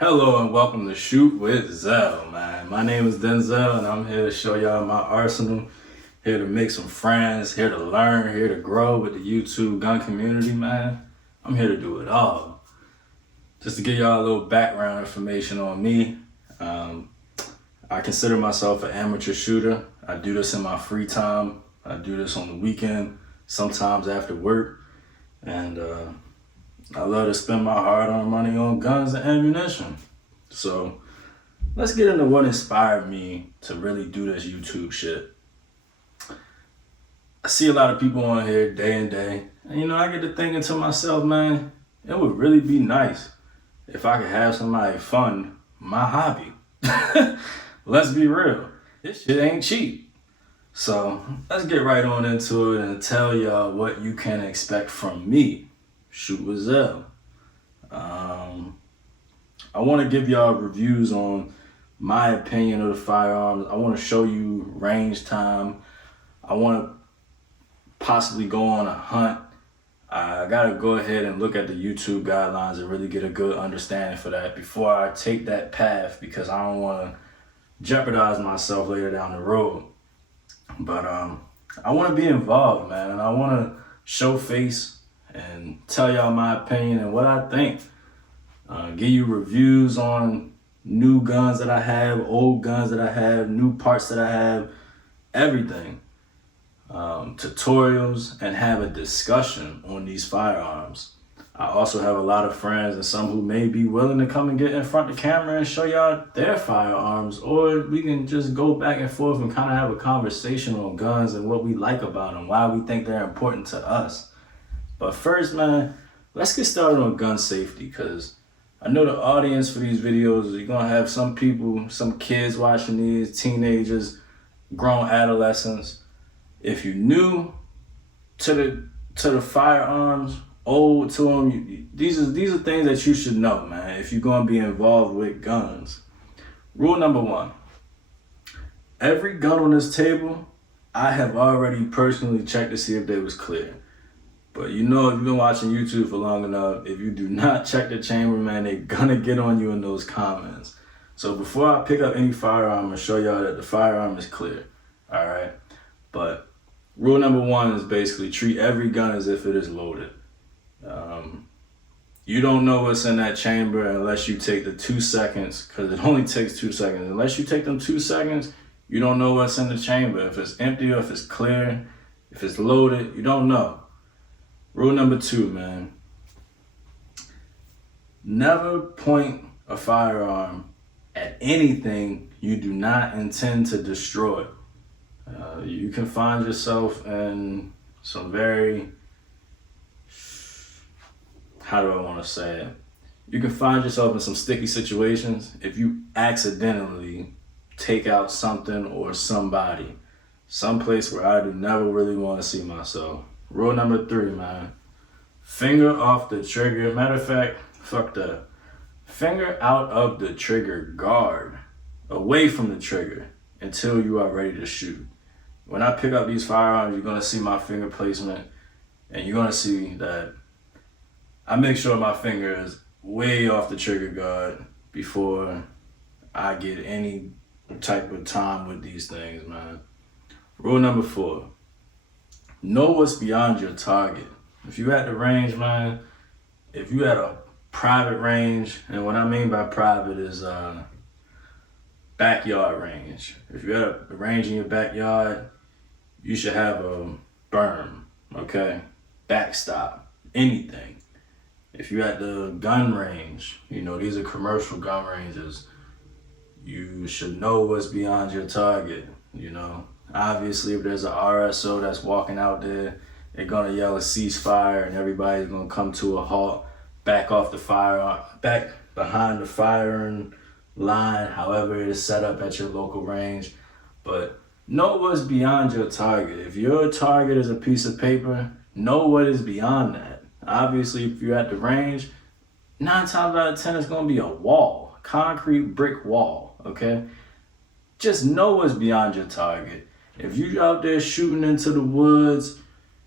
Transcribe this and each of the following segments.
Hello and welcome to Shoot with Zell, man. My name is Denzel and I'm here to show y'all my arsenal, here to make some friends, here to learn, here to grow with the YouTube gun community, man. I'm here to do it all. Just to give y'all a little background information on me, I consider myself an amateur shooter. I do this in my free time. I do this on the weekend, sometimes after work, and I love to spend my hard-earned money on guns and ammunition. So let's get into what inspired me to really do this YouTube shit. I see a lot of people on here day and day, and I get to thinking to myself, man, it would really be nice if I could have somebody fund my hobby. Let's be real, this shit ain't cheap. So let's get right on into it and tell y'all what you can expect from me, Shoot with Zell. I want to give y'all reviews on my opinion of the firearms. I want to show you range time. I want to possibly go on a hunt. I got to go ahead and look at the YouTube guidelines and really get a good understanding for that before I take that path, because I don't want to jeopardize myself later down the road. But I want to be involved, man, and I want to show face and tell y'all my opinion and what I think. Give you reviews on new guns that I have, old guns that I have, new parts that I have, everything. Tutorials, and have a discussion on these firearms. I also have a lot of friends and some who may be willing to come and get in front of the camera and show y'all their firearms, or we can just go back and forth and kind of have a conversation on guns and what we like about them, why we think they're important to us. But first, man, let's get started on gun safety, because I know the audience for these videos, you're going to have some people, some kids watching these, teenagers, grown adolescents. If you're new to the firearms, old to them, these are things that you should know, man, if you're going to be involved with guns. Rule number one, every gun on this table, I have already personally checked to see if they was clear. But if you've been watching YouTube for long enough, if you do not check the chamber, man, they're gonna get on you in those comments. So before I pick up any firearm, I'm gonna show y'all that the firearm is clear, all right? But rule number one is basically treat every gun as if it is loaded. You don't know what's in that chamber unless you take the 2 seconds, because it only takes 2 seconds. Unless you take them 2 seconds, you don't know what's in the chamber. If it's empty or if it's clear, if it's loaded, you don't know. Rule number two, man. Never point a firearm at anything you do not intend to destroy. You can find yourself in some very, how do I want to say it? You can find yourself in some sticky situations if you accidentally take out something or somebody, someplace where I do never really want to see myself. Rule number three, man. Finger off the trigger. Matter of fact, fuck that. Finger out of the trigger guard, away from the trigger until you are ready to shoot. When I pick up these firearms, you're going to see my finger placement, and you're going to see that I make sure my finger is way off the trigger guard before I get any type of time with these things, man. Rule number four. Know what's beyond your target. If you at the range, man, if you at a private range, and what I mean by private is backyard range. If you're at a range in your backyard, you should have a berm, okay? Backstop, anything. If you're at the gun range, these are commercial gun ranges, you should know what's beyond your target, Obviously, if there's an RSO that's walking out there, they're gonna yell a ceasefire and everybody's gonna come to a halt, back behind the firing line, however it is set up at your local range. But know what's beyond your target. If your target is a piece of paper, know what is beyond that. Obviously, if you're at the range, 9 times out of 10, it's gonna be a wall, concrete brick wall, okay? Just know what's beyond your target. If you're out there shooting into the woods,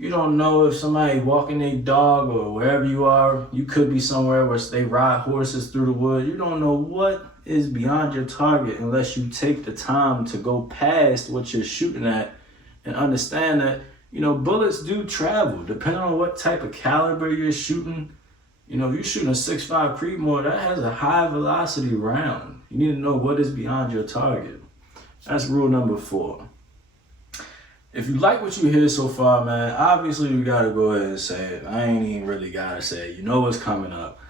You don't know if somebody walking their dog or wherever you are. You could be somewhere where they ride horses through the woods. You don't know what is beyond your target unless you take the time to go past what you're shooting at and understand that, you know, bullets do travel depending on what type of caliber you're shooting. You know, if you're shooting a 6.5 Creedmoor, that has a high velocity round. You need to know what is beyond your target. That's rule number 4. If you like what you hear so far, man, obviously you gotta go ahead and say it. I ain't even really gotta say it. You know what's coming up.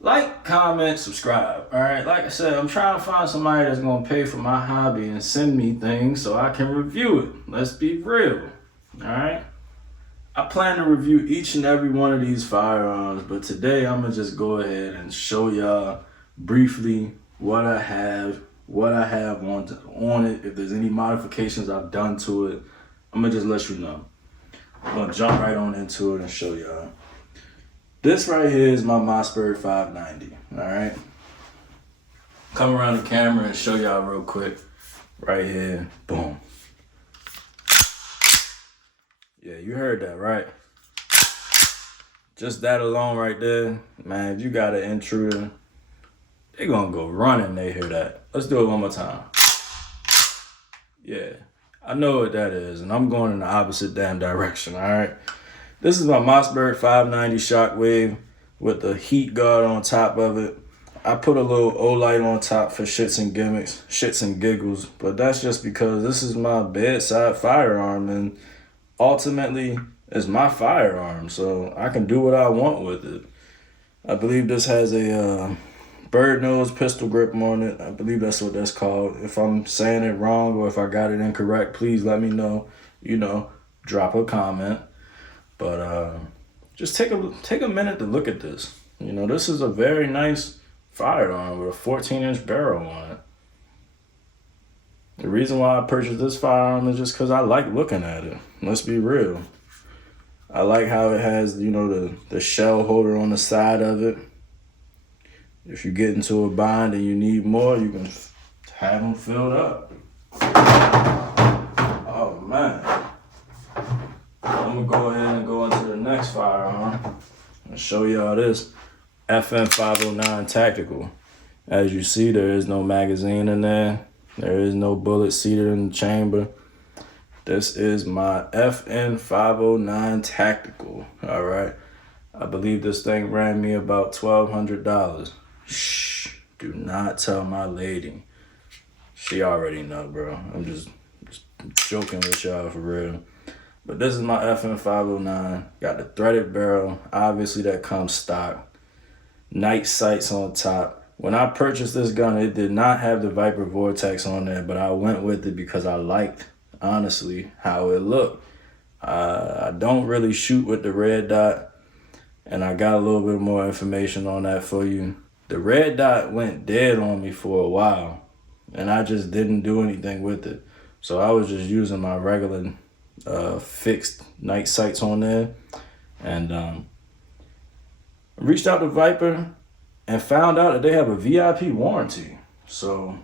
Like, comment, subscribe, all right? Like I said, I'm trying to find somebody that's gonna pay for my hobby and send me things so I can review it. Let's be real, all right? I plan to review each and every one of these firearms, but today I'm gonna just go ahead and show y'all briefly what I have on it, if there's any modifications I've done to it. I'm gonna just let you know. I'm gonna jump right on into it and show y'all. This right here is my Mossberg 590, all right? Come around the camera and show y'all real quick. Right here, boom. Yeah, you heard that, right? Just that alone right there, man, if you got an intruder, they gonna go running they hear that. Let's do it one more time. Yeah. I know what that is, and I'm going in the opposite damn direction, all right? This is my Mossberg 590 Shockwave with the heat guard on top of it. I put a little Olight on top for shits and giggles, but that's just because this is my bedside firearm, and ultimately, it's my firearm, so I can do what I want with it. I believe this has a bird nose pistol grip on it. I believe that's what that's called. If I'm saying it wrong or if I got it incorrect, please let me know. You know, drop a comment. But just take a minute to look at this. You know, this is a very nice firearm with a 14-inch barrel on it. The reason why I purchased this firearm is just because I like looking at it. Let's be real. I like how it has, you know, the shell holder on the side of it. If you get into a bind and you need more, you can have them filled up. Oh, man. I'm going to go ahead and go into the next firearm and show y'all this FN 509 Tactical. As you see, there is no magazine in there. There is no bullet seated in the chamber. This is my FN 509 Tactical, all right? I believe this thing ran me about $1,200. Shh, do not tell my lady. She already know, bro. I'm just joking with y'all for real. But this is my FN 509. Got the threaded barrel. Obviously, that comes stock. Night sights on top. When I purchased this gun, it did not have the Viper Vortex on there, but I went with it because I liked, honestly, how it looked. I don't really shoot with the red dot, and I got a little bit more information on that for you. The red dot went dead on me for a while, and I just didn't do anything with it. So I was just using my regular fixed night sights on there, and reached out to Viper and found out that they have a VIP warranty. So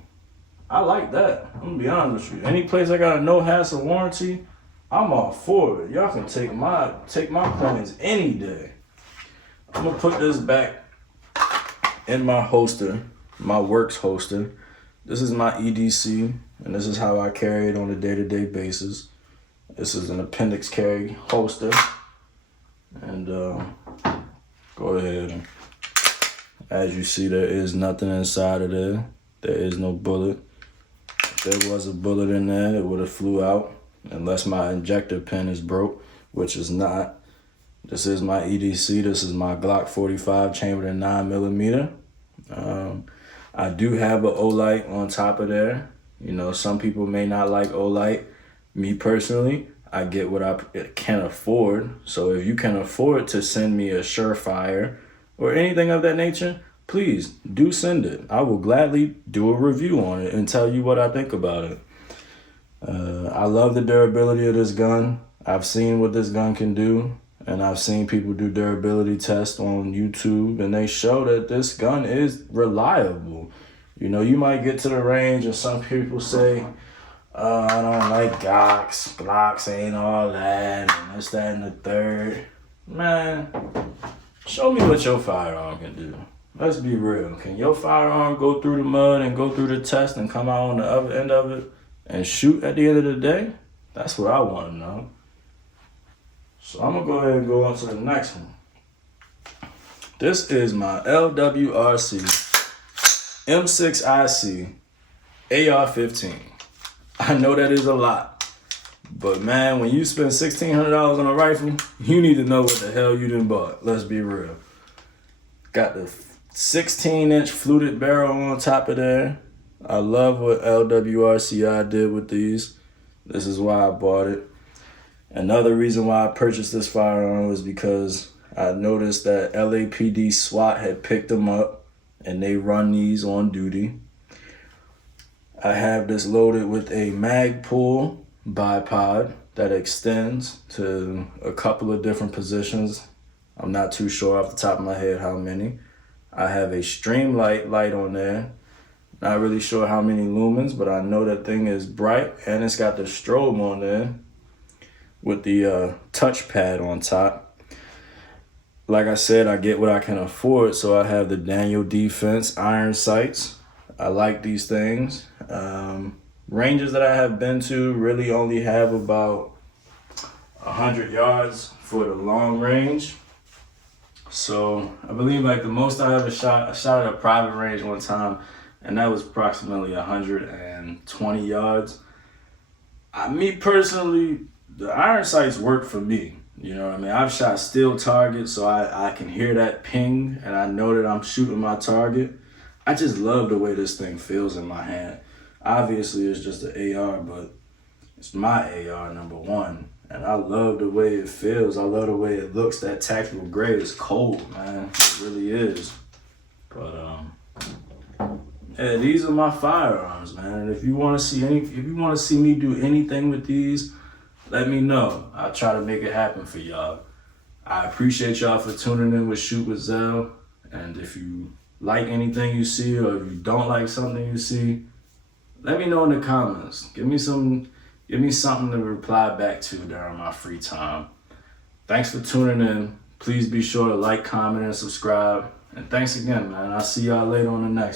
I like that. I'm gonna be honest with you. Any place I got a no hassle warranty, I'm all for it. Y'all can take my coins any day. I'm gonna put this back in my holster, my works holster. This is my EDC, and this is how I carry it on a day-to-day basis. This is an appendix carry holster. And go ahead. And, as you see, there is nothing inside of there. There is no bullet. If there was a bullet in there, it would have flew out, unless my injector pin is broke, which is not. This is my EDC. This is my Glock 45 chambered in 9mm. I do have an Olight on top of there. You know, some people may not like Olight. Me personally, I get what I can afford. So if you can afford to send me a Surefire or anything of that nature, please do send it. I will gladly do a review on it and tell you what I think about it. I love the durability of this gun. I've seen what this gun can do, and I've seen people do durability tests on YouTube, and they show that this gun is reliable. You know, you might get to the range and some people say, I don't like Glocks ain't all that, and this, that, and the third. Man, show me what your firearm can do. Let's be real. Can your firearm go through the mud and go through the test and come out on the other end of it and shoot at the end of the day? That's what I want to know. So I'm going to go ahead and go on to the next one. This is my LWRC M6IC AR-15. I know that is a lot, but man, when you spend $1,600 on a rifle, you need to know what the hell you done bought. Let's be real. Got the 16-inch fluted barrel on top of there. I love what LWRCI did with these. This is why I bought it. Another reason why I purchased this firearm was because I noticed that LAPD SWAT had picked them up and they run these on duty. I have this loaded with a Magpul bipod that extends to a couple of different positions. I'm not too sure off the top of my head how many. I have a Streamlight light on there. Not really sure how many lumens, but I know that thing is bright, and it's got the strobe on there with the touchpad on top. Like I said, I get what I can afford, so I have the Daniel Defense iron sights. I like these things. Ranges that I have been to really only have about 100 yards for the long range. So I believe like the most I ever shot, I shot at a private range one time, and that was approximately 120 yards. Me personally, the iron sights work for me. You know what I mean? I've shot steel targets, so I can hear that ping, and I know that I'm shooting my target. I just love the way this thing feels in my hand. Obviously, it's just an AR, but it's my AR #1. And I love the way it feels. I love the way it looks. That tactical gray is cold, man. It really is. But yeah, these are my firearms, man. And if you want to see me do anything with these, let me know. I'll try to make it happen for y'all. I appreciate y'all for tuning in with Shoot with Zell. And if you like anything you see, or if you don't like something you see, let me know in the comments. Give me something to reply back to during my free time. Thanks for tuning in. Please be sure to like, comment, and subscribe. And thanks again, man. I'll see y'all later on the next.